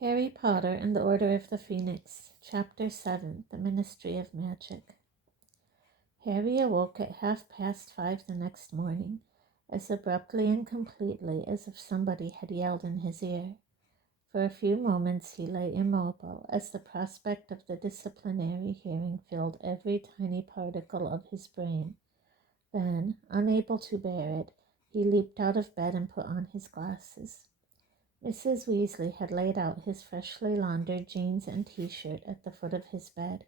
Harry Potter and the Order of the Phoenix, Chapter 7, The Ministry of Magic. Harry awoke at 5:30 the next morning, as abruptly and completely as if somebody had yelled in his ear. For a few moments he lay immobile, as the prospect of the disciplinary hearing filled every tiny particle of his brain. Then, unable to bear it, he leaped out of bed and put on his glasses. Mrs. Weasley had laid out his freshly laundered jeans and t-shirt at the foot of his bed.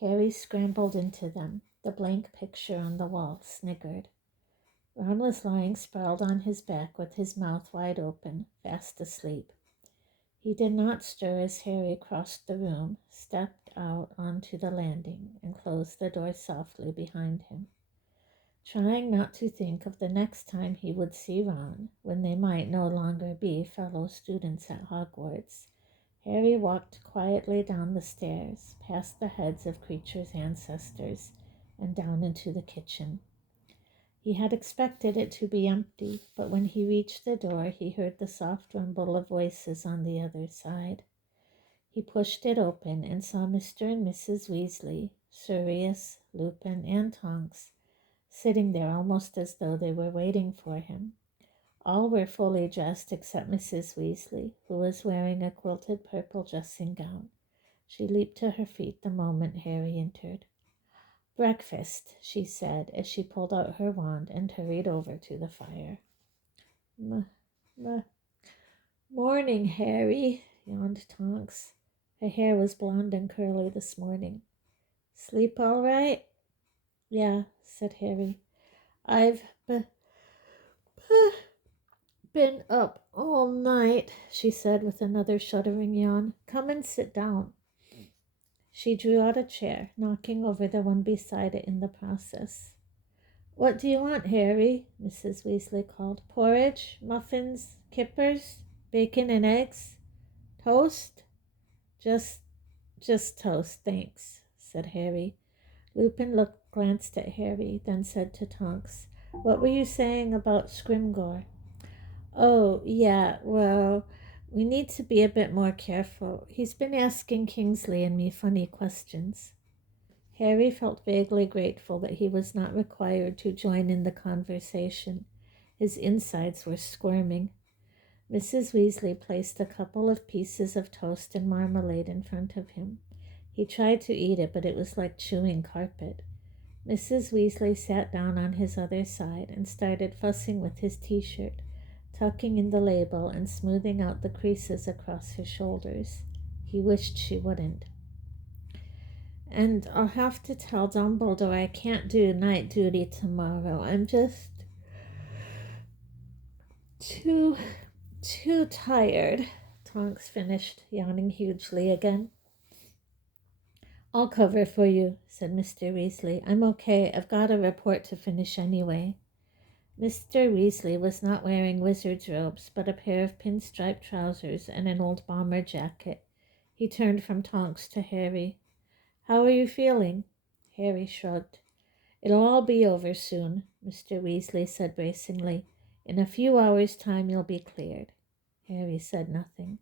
Harry scrambled into them. The blank picture on the wall sniggered. Ron was lying sprawled on his back with his mouth wide open, fast asleep. He did not stir as Harry crossed the room, stepped out onto the landing, and closed the door softly behind him. Trying not to think of the next time he would see Ron, when they might no longer be fellow students at Hogwarts, Harry walked quietly down the stairs, past the heads of Kreacher's ancestors, and down into the kitchen. He had expected it to be empty, but when he reached the door, he heard the soft rumble of voices on the other side. He pushed it open and saw Mr. and Mrs. Weasley, Sirius, Lupin, and Tonks, sitting there almost as though they were waiting for him. All were fully dressed except Mrs. Weasley, who was wearing a quilted purple dressing gown. She leaped to her feet the moment Harry entered. "Breakfast," she said, as she pulled out her wand and hurried over to the fire. Morning, Harry," yawned Tonks. Her hair was blonde and curly this morning. "Sleep all right?" "Yeah," said Harry. "I've been up all night," she said with another shuddering yawn. "Come and sit down." She drew out a chair, knocking over the one beside it in the process. "What do you want, Harry?" Mrs. Weasley called. "Porridge? Muffins? Kippers? Bacon and eggs? Toast?" Just toast, thanks," said Harry. Lupin glanced at Harry, then said to Tonks, "What were you saying about Scrimgeour?" "Oh, yeah, well, we need to be a bit more careful. He's been asking Kingsley and me funny questions." Harry felt vaguely grateful that he was not required to join in the conversation. His insides were squirming. Mrs. Weasley placed a couple of pieces of toast and marmalade in front of him. He tried to eat it, but it was like chewing carpet. Mrs. Weasley sat down on his other side and started fussing with his t-shirt, tucking in the label and smoothing out the creases across his shoulders. He wished she wouldn't. "And I'll have to tell Dumbledore I can't do night duty tomorrow. I'm just too tired," Tonks finished, yawning hugely again. "I'll cover for you," said Mr. Weasley. "I'm okay. I've got a report to finish anyway." Mr. Weasley was not wearing wizard's robes, but a pair of pinstripe trousers and an old bomber jacket. He turned from Tonks to Harry. "How are you feeling?" Harry shrugged. "It'll all be over soon," Mr. Weasley said bracingly. "In a few hours' time you'll be cleared." Harry said nothing.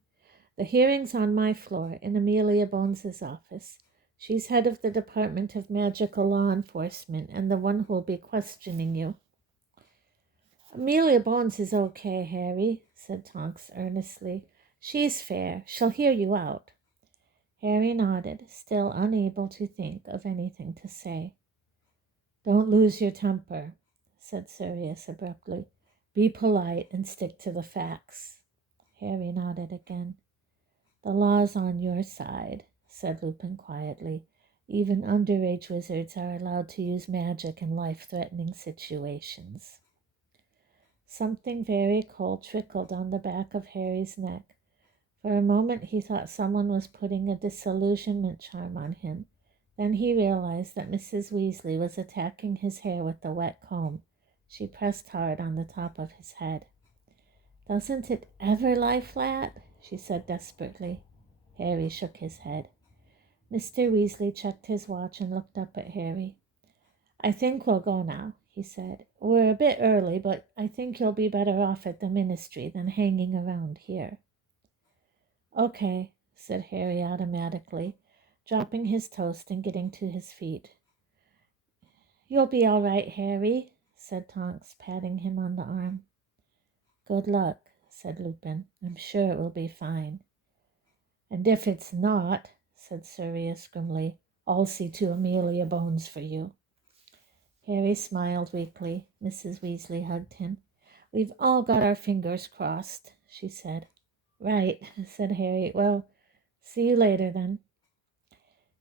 "The hearing's on my floor, in Amelia Bones's office. She's head of the Department of Magical Law Enforcement and the one who'll be questioning you." "Amelia Bones is okay, Harry," said Tonks earnestly. "She's fair. She'll hear you out." Harry nodded, still unable to think of anything to say. "Don't lose your temper," said Sirius abruptly. "Be polite and stick to the facts." Harry nodded again. "The law's on your side," said Lupin quietly. "Even underage wizards are allowed to use magic in life-threatening situations." Something very cold trickled on the back of Harry's neck. For a moment he thought someone was putting a disillusionment charm on him. Then he realized that Mrs. Weasley was attacking his hair with the wet comb. She pressed hard on the top of his head. "Doesn't it ever lie flat?" she said desperately. Harry shook his head. Mr. Weasley checked his watch and looked up at Harry. "I think we'll go now," he said. "We're a bit early, but I think you'll be better off at the ministry than hanging around here." Okay, said Harry automatically, dropping his toast and getting to his feet. You'll be all right, Harry, said Tonks, patting him on the arm. Good luck, said Lupin. I'm sure it will be fine. And if it's not, said Sirius grimly, I'll see to Amelia Bones for you. Harry smiled weakly. Mrs. Weasley hugged him. We've all got our fingers crossed, she said. Right, said Harry. Well, see you later then.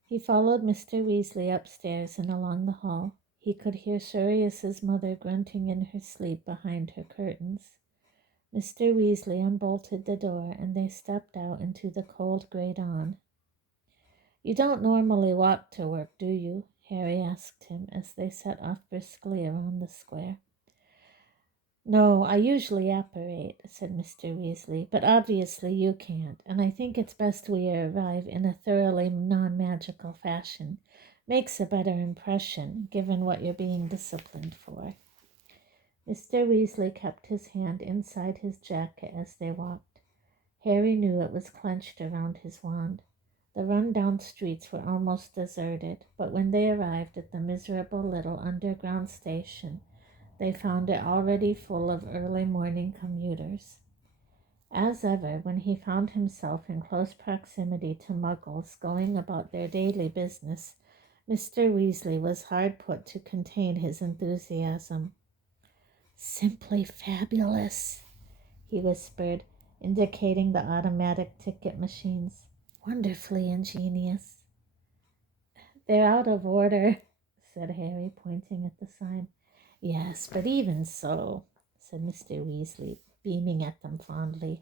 He followed Mr. Weasley upstairs and along the hall. He could hear Sirius's mother grunting in her sleep behind her curtains. Mr. Weasley unbolted the door, and they stepped out into the cold grey dawn. You don't normally walk to work, do you? Harry asked him as they set off briskly around the square. No, I usually apparate, said Mr. Weasley, but obviously you can't, and I think it's best we arrive in a thoroughly non-magical fashion. Makes a better impression, given what you're being disciplined for. Mr. Weasley kept his hand inside his jacket as they walked. Harry knew it was clenched around his wand. The run-down streets were almost deserted, but when they arrived at the miserable little underground station, they found it already full of early morning commuters. As ever, when he found himself in close proximity to Muggles going about their daily business, Mr. Weasley was hard put to contain his enthusiasm. Simply fabulous, he whispered, indicating the automatic ticket machines. Wonderfully ingenious. They're out of order, said Harry, pointing at the sign. Yes, but even so, said Mr. Weasley, beaming at them fondly.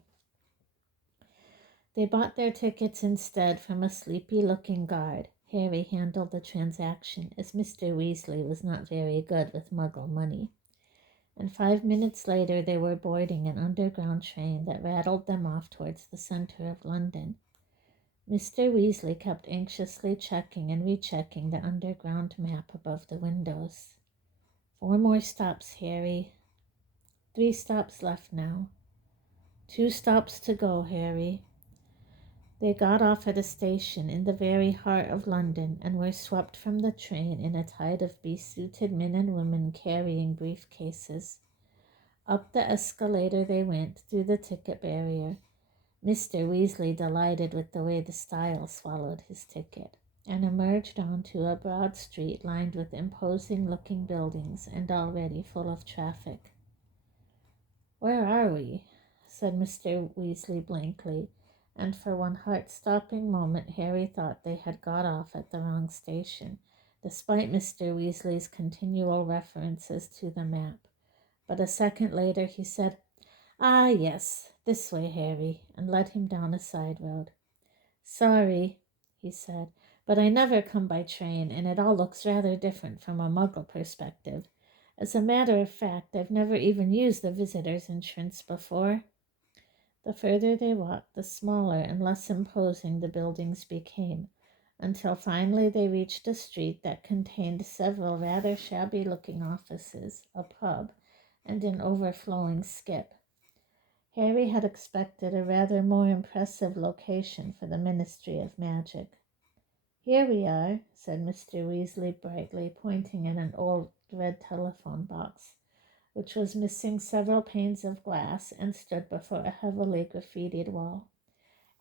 They bought their tickets instead from a sleepy-looking guard. Harry handled the transaction, as Mr. Weasley was not very good with Muggle money. And 5 minutes later they were boarding an underground train that rattled them off towards the center of London. Mr. Weasley kept anxiously checking and rechecking the underground map above the windows. 4 more stops, Harry. 3 stops left now. 2 stops to go, Harry. They got off at a station in the very heart of London and were swept from the train in a tide of besuited men and women carrying briefcases. Up the escalator they went, through the ticket barrier. Mr. Weasley delighted with the way the style swallowed his ticket, and emerged onto a broad street lined with imposing-looking buildings and already full of traffic. Where are we? Said Mr. Weasley blankly, and for one heart-stopping moment Harry thought they had got off at the wrong station, despite Mr. Weasley's continual references to the map. But a second later he said, Ah, yes, this way, Harry, and led him down a side road. Sorry, he said, but I never come by train, and it all looks rather different from a Muggle perspective. As a matter of fact, I've never even used the visitor's entrance before. The further they walked, the smaller and less imposing the buildings became, until finally they reached a street that contained several rather shabby-looking offices, a pub, and an overflowing skip. Harry had expected a rather more impressive location for the Ministry of Magic. Here we are, said Mr. Weasley brightly, pointing at an old red telephone box, which was missing several panes of glass and stood before a heavily graffitied wall.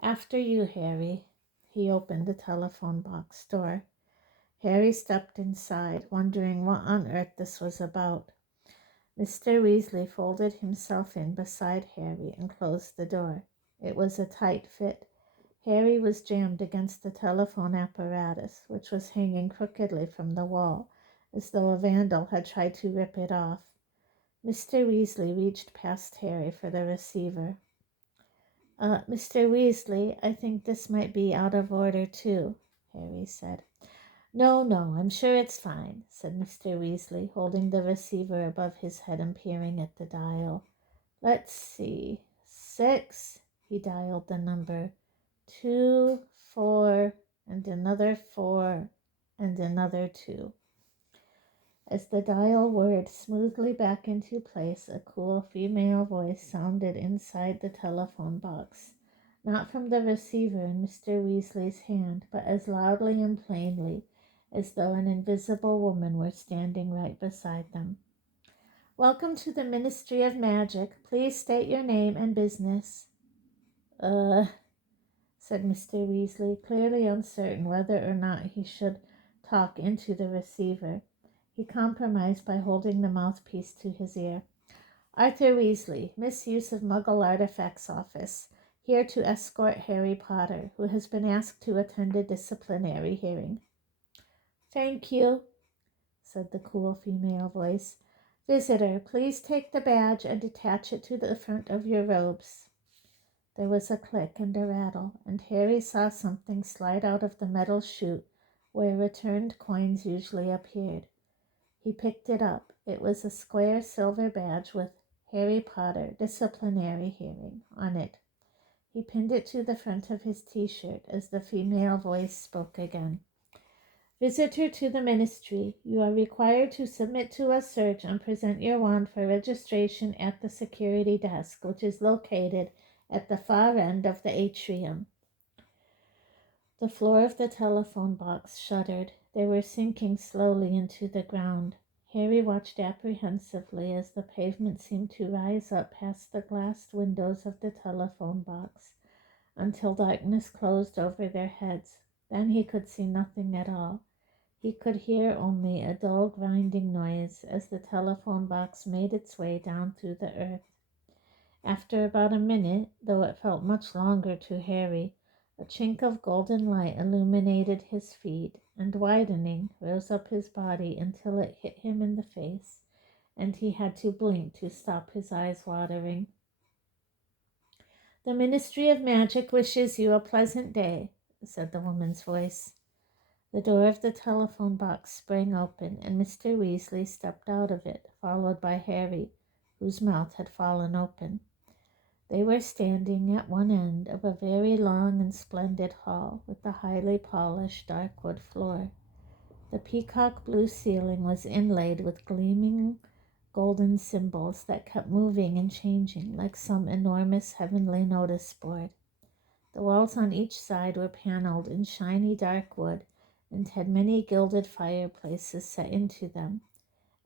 After you, Harry. He opened the telephone box door. Harry stepped inside, wondering what on earth this was about. Mr. Weasley folded himself in beside Harry and closed the door. It was a tight fit. Harry was jammed against the telephone apparatus, which was hanging crookedly from the wall, as though a vandal had tried to rip it off. Mr. Weasley reached past Harry for the receiver. Mr. Weasley, I think this might be out of order too, Harry said. No, I'm sure it's fine, said Mr. Weasley, holding the receiver above his head and peering at the dial. Let's see. 6. He dialed the number. 2, 4, and another 4, and another 2. As the dial whirred smoothly back into place, a cool female voice sounded inside the telephone box. not from the receiver in Mr. Weasley's hand, but as loudly and plainly as though an invisible woman were standing right beside them. "Welcome to the Ministry of Magic. Please state your name and business." Said Mr. Weasley, clearly uncertain whether or not he should talk into the receiver. He compromised by holding the mouthpiece to his ear. "Arthur Weasley, Misuse of Muggle Artifacts Office, here to escort Harry Potter, who has been asked to attend a disciplinary hearing." "Thank you," said the cool female voice. "Visitor, please take the badge and attach it to the front of your robes." There was a click and a rattle, and Harry saw something slide out of the metal chute where returned coins usually appeared. He picked it up. It was a square silver badge with "Harry Potter Disciplinary Hearing" on it. He pinned it to the front of his t-shirt as the female voice spoke again. "Visitor to the Ministry, you are required to submit to a search and present your wand for registration at the security desk, which is located at the far end of the atrium." The floor of the telephone box shuddered. They were sinking slowly into the ground. Harry watched apprehensively as the pavement seemed to rise up past the glassed windows of the telephone box until darkness closed over their heads. Then he could see nothing at all. He could hear only a dull grinding noise as the telephone box made its way down through the earth. After about a minute, though it felt much longer to Harry, a chink of golden light illuminated his feet, and widening, rose up his body until it hit him in the face, and he had to blink to stop his eyes watering. "The Ministry of Magic wishes you a pleasant day," said the woman's voice. The door of the telephone box sprang open, and Mr. Weasley stepped out of it, followed by Harry, whose mouth had fallen open. They were standing at one end of a very long and splendid hall with a highly polished dark wood floor. The peacock blue ceiling was inlaid with gleaming golden symbols that kept moving and changing like some enormous heavenly notice board. The walls on each side were paneled in shiny dark wood and had many gilded fireplaces set into them.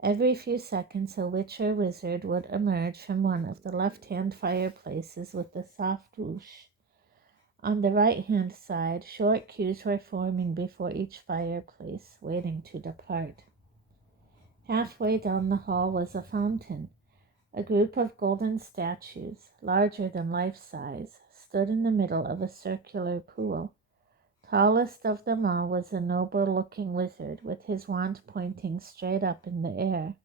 Every few seconds a witch or wizard would emerge from one of the left-hand fireplaces with a soft whoosh. On the right-hand side, short queues were forming before each fireplace, waiting to depart. Halfway down the hall was a fountain. A group of golden statues, larger than life-size, stood in the middle of a circular pool. Tallest of them all was a noble-looking wizard with his wand pointing straight up in the air.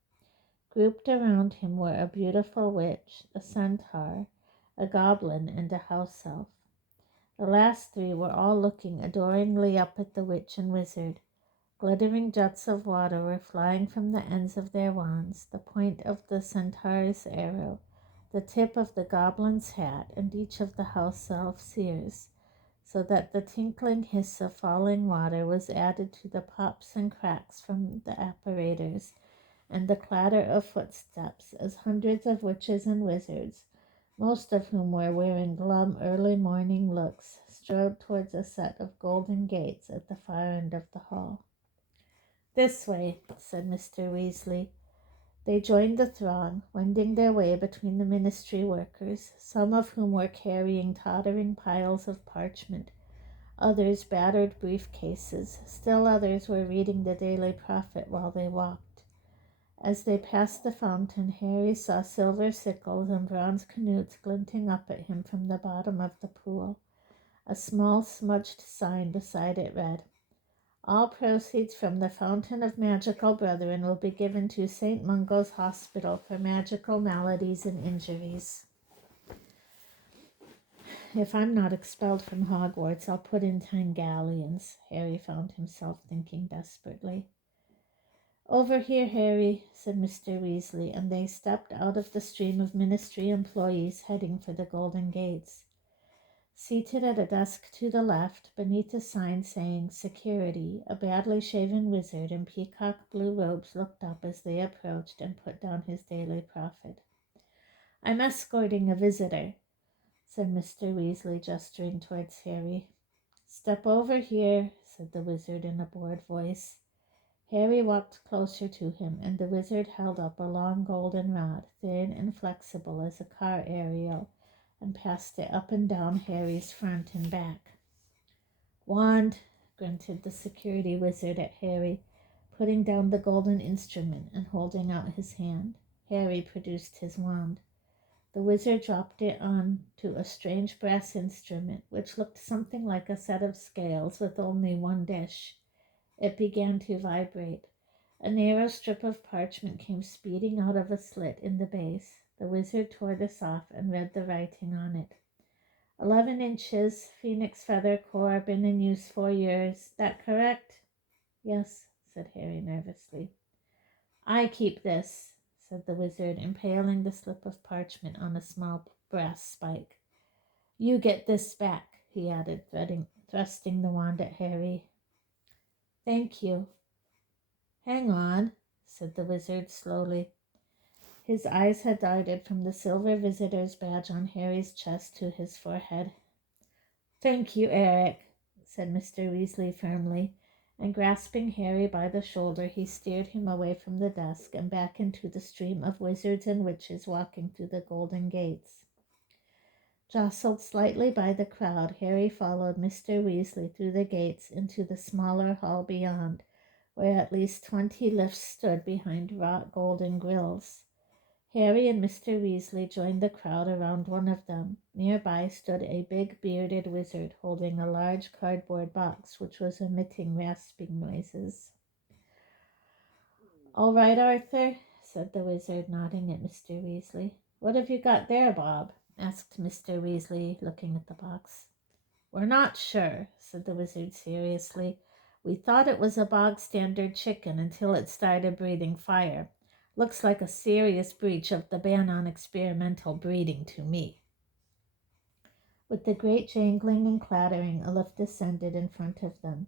Grouped around him were a beautiful witch, a centaur, a goblin, and a house elf. The last three were all looking adoringly up at the witch and wizard. Glittering jets of water were flying from the ends of their wands, the point of the centaur's arrow, the tip of the goblin's hat, and each of the house elf's ears, so that the tinkling hiss of falling water was added to the pops and cracks from the apparatus and the clatter of footsteps as hundreds of witches and wizards, most of whom were wearing glum early morning looks, strode towards a set of golden gates at the far end of the hall. "This way," said Mr. Weasley. They joined the throng, wending their way between the ministry workers, some of whom were carrying tottering piles of parchment, others battered briefcases, still others were reading the Daily Prophet while they walked. As they passed the fountain, Harry saw silver sickles and bronze canutes glinting up at him from the bottom of the pool. A small smudged sign beside it read, "All proceeds from the Fountain of Magical Brethren will be given to St. Mungo's Hospital for magical maladies and injuries." "If I'm not expelled from Hogwarts, I'll put in 10 galleons," Harry found himself thinking desperately. "Over here, Harry," said Mr. Weasley, and they stepped out of the stream of ministry employees heading for the Golden Gates. Seated at a desk to the left, beneath a sign saying "Security," a badly shaven wizard in peacock blue robes looked up as they approached and put down his Daily Prophet. "I'm escorting a visitor." said Mr. Weasley, gesturing towards Harry. "Step over here," said the wizard in a bored voice. Harry walked closer to him, and the wizard held up a long golden rod, thin and flexible as a car aerial, and passed it up and down Harry's front and back. "Wand," grunted the security wizard at Harry, putting down the golden instrument and holding out his hand. Harry produced his wand. The wizard dropped it on to a strange brass instrument, which looked something like a set of scales with only one dish. It began to vibrate. A narrow strip of parchment came speeding out of a slit in the base. The wizard tore this off and read the writing on it. 11 inches, phoenix feather core, been in use 4 years. That correct?" "Yes," said Harry nervously. "I keep this," said the wizard, impaling the slip of parchment on a small brass spike. "You get this back," he added, thrusting the wand at Harry. "Thank you." "Hang on," said the wizard slowly. His eyes had darted from the silver visitor's badge on Harry's chest to his forehead. "Thank you, Eric," said Mr. Weasley firmly, and grasping Harry by the shoulder, he steered him away from the desk and back into the stream of wizards and witches walking through the golden gates. Jostled slightly by the crowd, Harry followed Mr. Weasley through the gates into the smaller hall beyond, where at least 20 lifts stood behind wrought golden grills. Harry and Mr. Weasley joined the crowd around one of them. Nearby stood a big bearded wizard holding a large cardboard box which was emitting rasping noises. "All right, Arthur," said the wizard, nodding at Mr. Weasley. "What have you got there, Bob?" asked Mr. Weasley, looking at the box. "We're not sure," said the wizard seriously. "We thought it was a bog-standard chicken until it started breathing fire. Looks like a serious breach of the ban on experimental breeding to me." With the great jangling and clattering, a lift descended in front of them.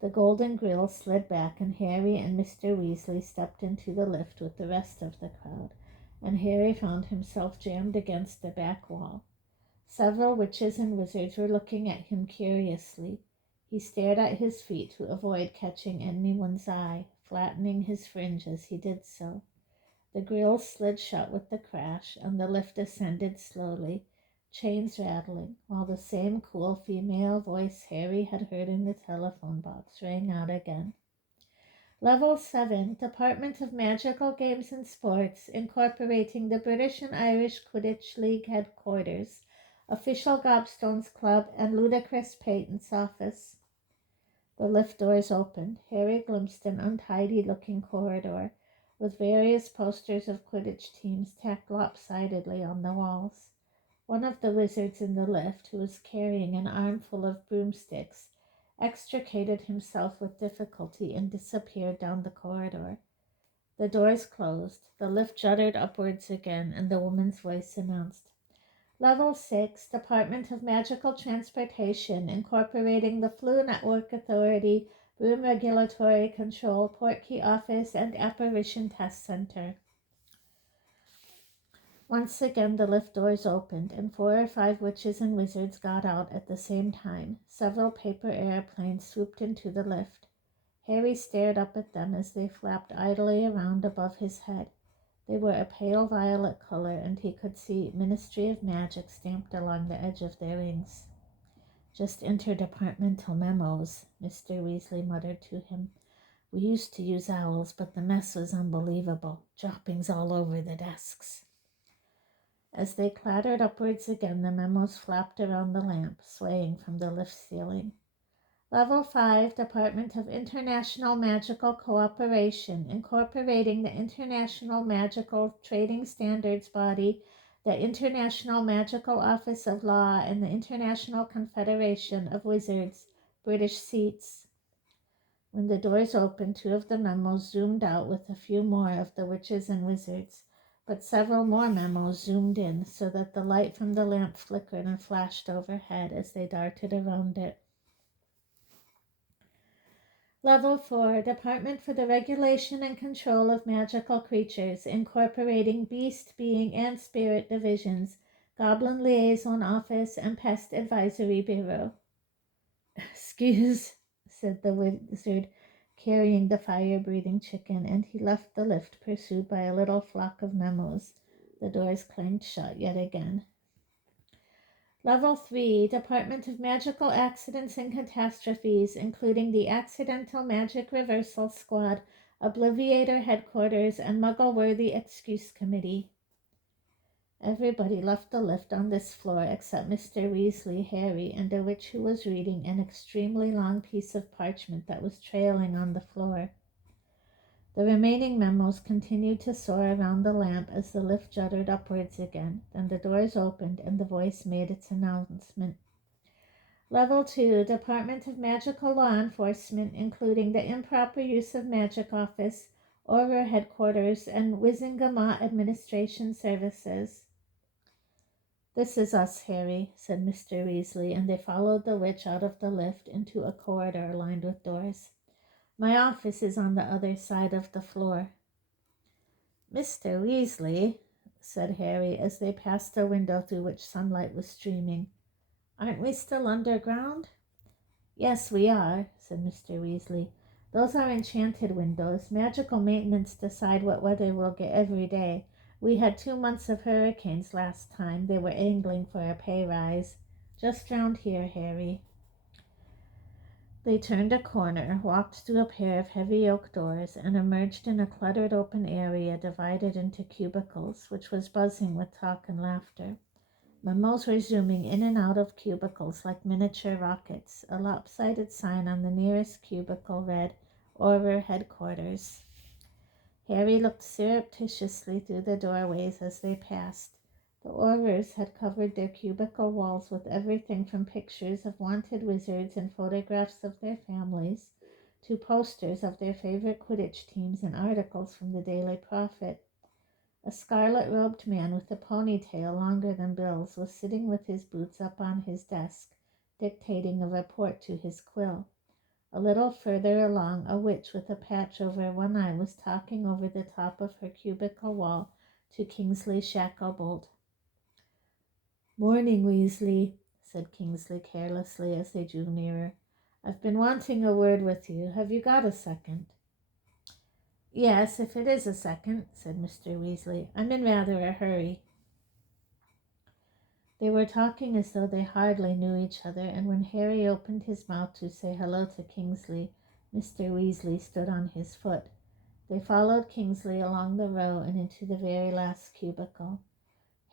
The golden grill slid back, and Harry and Mr. Weasley stepped into the lift with the rest of the crowd, and Harry found himself jammed against the back wall. Several witches and wizards were looking at him curiously. He stared at his feet to avoid catching anyone's eye, flattening his fringe as he did so. The grills slid shut with a crash, and the lift ascended slowly, chains rattling, while the same cool female voice Harry had heard in the telephone box rang out again. "Level 7, Department of Magical Games and Sports, incorporating the British and Irish Quidditch League headquarters, official Gobstones Club, and Ludicrous Patent's office." The lift doors opened. Harry glimpsed an untidy-looking corridor with various posters of Quidditch teams tacked lopsidedly on the walls. One of the wizards in the lift, who was carrying an armful of broomsticks, extricated himself with difficulty and disappeared down the corridor. The doors closed. The lift juddered upwards again, and the woman's voice announced, "Level 6, Department of Magical Transportation, incorporating the Flu Network Authority, Broom Regulatory Control, Portkey Office, and Apparition Test Center." Once again the lift doors opened, and 4 or 5 witches and wizards got out at the same time. Several paper airplanes swooped into the lift. Harry stared up at them as they flapped idly around above his head. They were a pale violet color, and he could see Ministry of Magic stamped along the edge of their wings. "Just interdepartmental memos," Mr. Weasley muttered to him. "We used to use owls, but the mess was unbelievable. Droppings all over the desks." As they clattered upwards again, the memos flapped around the lamp, swaying from the lift ceiling. "Level 5, Department of International Magical Cooperation, incorporating the International Magical Trading Standards Body, the International Magical Office of Law, and the International Confederation of Wizards, British seats." When the doors opened, 2 of the memos zoomed out with a few more of the witches and wizards, but several more memos zoomed in so that the light from the lamp flickered and flashed overhead as they darted around it. Level 4, Department for the Regulation and Control of Magical Creatures, incorporating Beast, Being, and Spirit divisions, Goblin Liaison Office, and Pest Advisory Bureau. Excuse, said the wizard, carrying the fire-breathing chicken, and he left the lift, pursued by a little flock of memos. The doors clanged shut yet again. Level 3, Department of Magical Accidents and Catastrophes, including the Accidental Magic Reversal Squad, Obliviator Headquarters, and Muggle-Worthy Excuse Committee. Everybody left the lift on this floor except Mr. Weasley, Harry, and a witch who was reading an extremely long piece of parchment that was trailing on the floor. The remaining memos continued to soar around the lamp as the lift juddered upwards again. Then the doors opened and the voice made its announcement. Level 2, Department of Magical Law Enforcement, including the Improper Use of Magic Office, Auror Headquarters, and Wizengamot Administration Services. This is us, Harry, said Mr. Weasley, and they followed the witch out of the lift into a corridor lined with doors. My office is on the other side of the floor. Mr. Weasley, said Harry as they passed a window through which sunlight was streaming. Aren't we still underground? Yes, we are, said Mr. Weasley. Those are enchanted windows. Magical maintenance decide what weather we'll get every day. We had 2 months of hurricanes last time. They were angling for a pay rise. Just round here, Harry. They turned a corner, walked through a pair of heavy oak doors, and emerged in a cluttered open area divided into cubicles, which was buzzing with talk and laughter. Memos were zooming in and out of cubicles like miniature rockets. A lopsided sign on the nearest cubicle read, Auror Headquarters. Harry looked surreptitiously through the doorways as they passed. The Aurors had covered their cubicle walls with everything from pictures of wanted wizards and photographs of their families to posters of their favorite Quidditch teams and articles from the Daily Prophet. A scarlet-robed man with a ponytail longer than Bill's was sitting with his boots up on his desk, dictating a report to his quill. A little further along, a witch with a patch over one eye was talking over the top of her cubicle wall to Kingsley Shacklebolt. Morning, Weasley, said Kingsley carelessly as they drew nearer. I've been wanting a word with you. Have you got a second? Yes, if it is a second, said Mr. Weasley. I'm in rather a hurry. They were talking as though they hardly knew each other, and when Harry opened his mouth to say hello to Kingsley, Mr. Weasley stood on his foot. They followed Kingsley along the row and into the very last cubicle.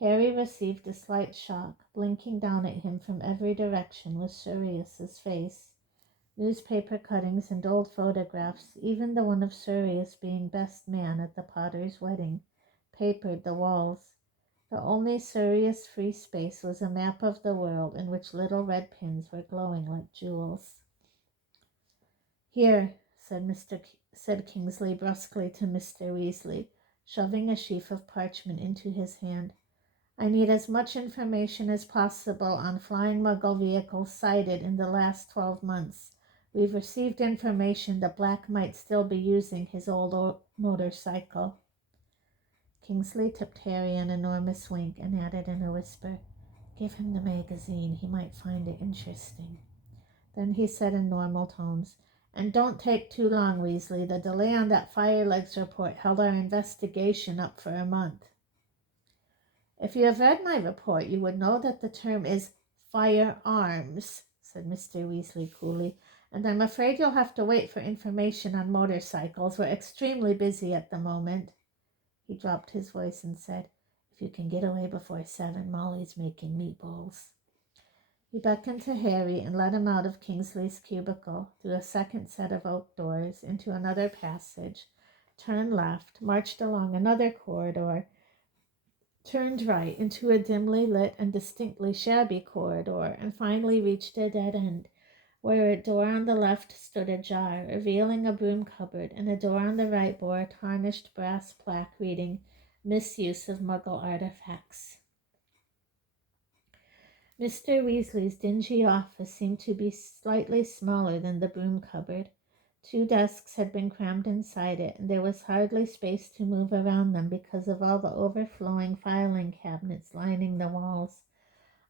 Harry received a slight shock. Blinking down at him from every direction was Sirius's face. Newspaper cuttings and old photographs, even the one of Sirius being best man at the Potter's wedding, papered the walls. The only Sirius free space was a map of the world in which little red pins were glowing like jewels. Here, said Kingsley brusquely to Mr. Weasley, shoving a sheaf of parchment into his hand. I need as much information as possible on flying Muggle vehicles sighted in the last 12 months. We've received information that Black might still be using his old motorcycle. Kingsley tipped Harry an enormous wink and added in a whisper, Give him the magazine. He might find it interesting. Then he said in normal tones, And don't take too long, Weasley. The delay on that Firelegs report held our investigation up for a month. If you have read my report, you would know that the term is firearms, said Mr. Weasley coolly, and I'm afraid you'll have to wait for information on motorcycles. We're extremely busy at the moment. He dropped his voice and said, If you can get away before 7, Molly's making meatballs. He beckoned to Harry and led him out of Kingsley's cubicle, through a second set of oak doors, into another passage, turned left, marched along another corridor, turned right into a dimly lit and distinctly shabby corridor, and finally reached a dead end, where a door on the left stood ajar, revealing a broom cupboard, and a door on the right bore a tarnished brass plaque reading, Misuse of Muggle Artifacts. Mr. Weasley's dingy office seemed to be slightly smaller than the broom cupboard. 2 desks had been crammed inside it, and there was hardly space to move around them because of all the overflowing filing cabinets lining the walls,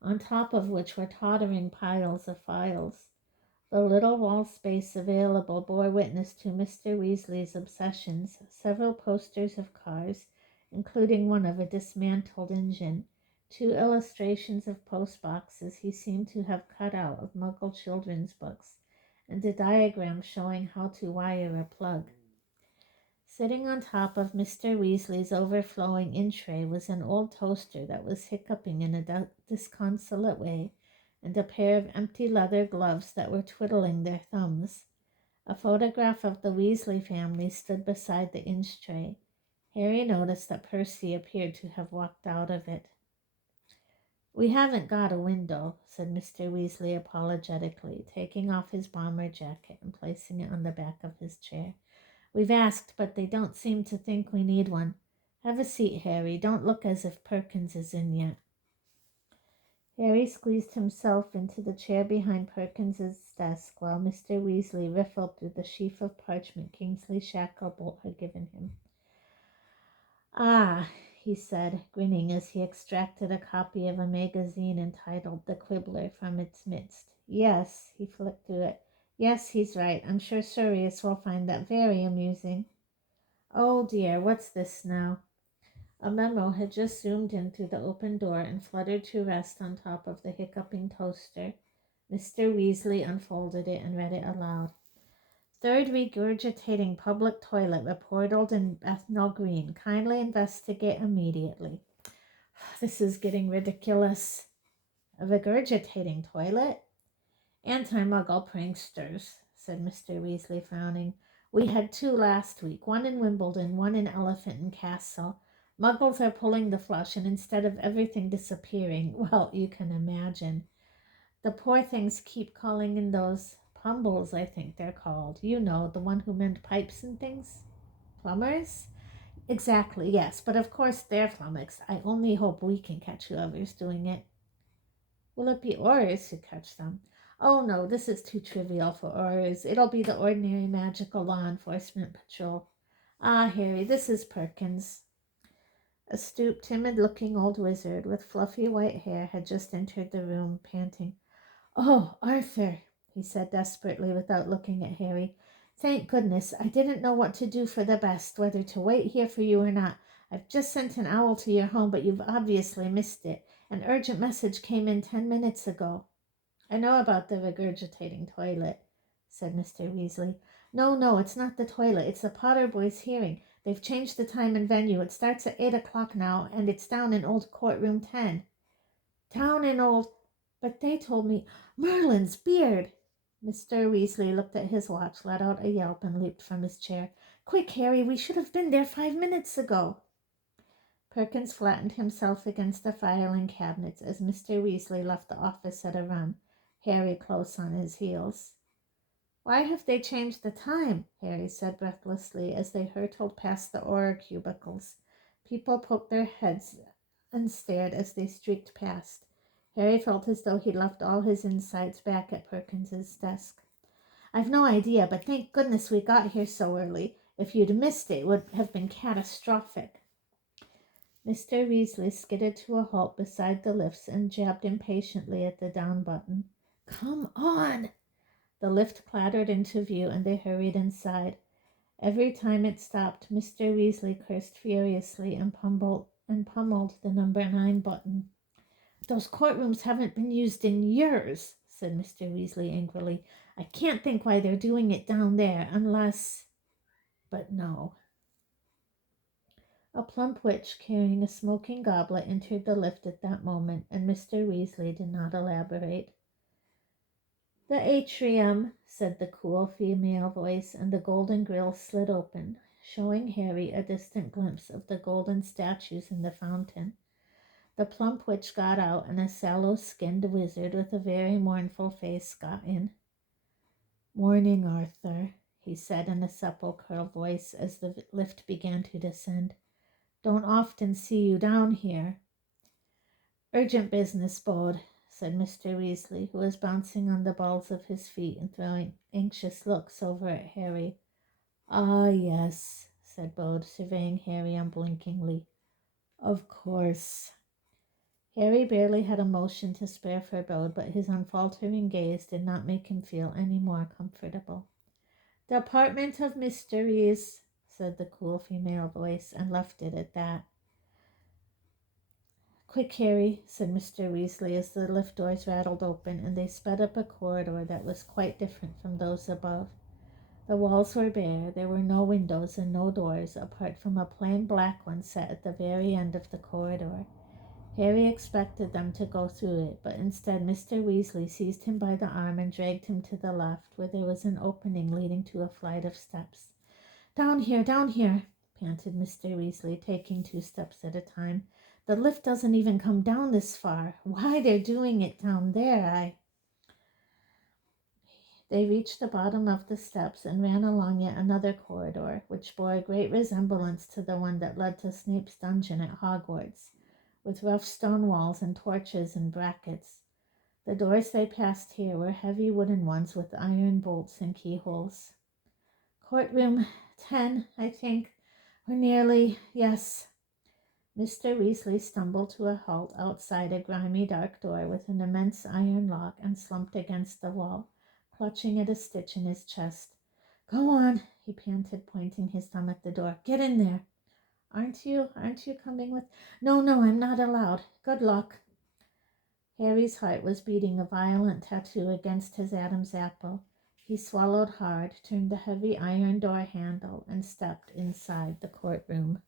on top of which were tottering piles of files. The little wall space available bore witness to Mr. Weasley's obsessions: several posters of cars, including one of a dismantled engine, 2 illustrations of post boxes he seemed to have cut out of Muggle children's books, and a diagram showing how to wire a plug. Sitting on top of Mr. Weasley's overflowing in-tray was an old toaster that was hiccuping in a disconsolate way, and a pair of empty leather gloves that were twiddling their thumbs. A photograph of the Weasley family stood beside the in-tray. Harry noticed that Percy appeared to have walked out of it. "We haven't got a window," said Mr. Weasley apologetically, taking off his bomber jacket and placing it on the back of his chair. "We've asked, but they don't seem to think we need one. Have a seat, Harry. Don't look as if Perkins is in yet." Harry squeezed himself into the chair behind Perkins's desk while Mr. Weasley riffled through the sheaf of parchment Kingsley Shacklebolt had given him. "Ah," he said, grinning as he extracted a copy of a magazine entitled The Quibbler from its midst. "Yes," he flicked through it. "Yes, he's right. I'm sure Sirius will find that very amusing. Oh dear, what's this now?" A memo had just zoomed in through the open door and fluttered to rest on top of the hiccuping toaster. Mr. Weasley unfolded it and read it aloud. "Third regurgitating public toilet reported in Bethnal Green. Kindly investigate immediately." This is getting ridiculous. A regurgitating toilet? "Anti-Muggle pranksters," said Mr. Weasley, frowning. "We had 2 last week, one in Wimbledon, one in Elephant and Castle. Muggles are pulling the flush, and instead of everything disappearing, well, you can imagine. The poor things keep calling in those Pumbles, I think they're called. You know, the one who mend pipes and things. Plumbers? Exactly, yes, but of course they're flummoxed. I only hope we can catch whoever's doing it." "Will it be Aurors who catch them?" "Oh no, this is too trivial for Aurors. It'll be the ordinary magical law enforcement patrol. Ah, Harry, this is Perkins." A stooped, timid-looking old wizard with fluffy white hair had just entered the room, panting. "Oh, Arthur," he said desperately without looking at Harry. "Thank goodness. I didn't know what to do for the best, whether to wait here for you or not. I've just sent an owl to your home, but you've obviously missed it. An urgent message came in 10 minutes ago." "I know about the regurgitating toilet," said Mr. Weasley. No, it's not the toilet. It's the Potter boys' hearing. They've changed the time and venue. It starts at 8 o'clock now, and it's down in old courtroom 10. Down in old... But they told me... Merlin's beard! Mr. Weasley looked at his watch, let out a yelp, and leaped from his chair. "Quick, Harry, we should have been there 5 minutes ago." Perkins flattened himself against the filing cabinets as Mr. Weasley left the office at a run, Harry close on his heels. "Why have they changed the time?" Harry said breathlessly as they hurtled past the Auror cubicles. People poked their heads and stared as they streaked past. Harry felt as though he'd left all his insides back at Perkins's desk. "I've no idea, but thank goodness we got here so early. If you'd missed it, it would have been catastrophic." Mr. Weasley skidded to a halt beside the lifts and jabbed impatiently at the down button. "Come on!" The lift clattered into view, and they hurried inside. Every time it stopped, Mr. Weasley cursed furiously and pummeled the number 9 button. "Those courtrooms haven't been used in years," said Mr. Weasley angrily. "I can't think why they're doing it down there, unless... But no." A plump witch carrying a smoking goblet entered the lift at that moment, and Mr. Weasley did not elaborate. "The atrium," said the cool female voice, and the golden grill slid open, showing Harry a distant glimpse of the golden statues in the fountain. The plump witch got out, and a sallow-skinned wizard with a very mournful face got in. "Morning, Arthur," he said in a sepulchral voice as the lift began to descend. "Don't often see you down here." "Urgent business, Bode," said Mr. Weasley, who was bouncing on the balls of his feet and throwing anxious looks over at Harry. "Ah, yes," said Bode, surveying Harry unblinkingly. "Of course." Harry barely had a motion to spare for Bode, but his unfaltering gaze did not make him feel any more comfortable. "Department of Mysteries," said the cool female voice, and left it at that. "Quick, Harry," said Mr. Weasley as the lift doors rattled open and they sped up a corridor that was quite different from those above. The walls were bare. There were no windows and no doors, apart from a plain black one set at the very end of the corridor. Harry expected them to go through it, but instead Mr. Weasley seized him by the arm and dragged him to the left, where there was an opening leading to a flight of steps. Down here, panted Mr. Weasley, taking 2 steps at a time. "The lift doesn't even come down this far. Why they're doing it down there, They reached the bottom of the steps and ran along yet another corridor, which bore a great resemblance to the one that led to Snape's dungeon at Hogwarts, with rough stone walls and torches and brackets. The doors they passed here were heavy wooden ones with iron bolts and keyholes. "Courtroom 10, I think. Or nearly, yes." Mr. Weasley stumbled to a halt outside a grimy dark door with an immense iron lock and slumped against the wall, clutching at a stitch in his chest. "Go on," he panted, pointing his thumb at the door. "Get in there." Aren't you coming with—" No, I'm not allowed. Good luck." Harry's heart was beating a violent tattoo against his Adam's apple. He swallowed hard, turned the heavy iron door handle, and stepped inside the courtroom.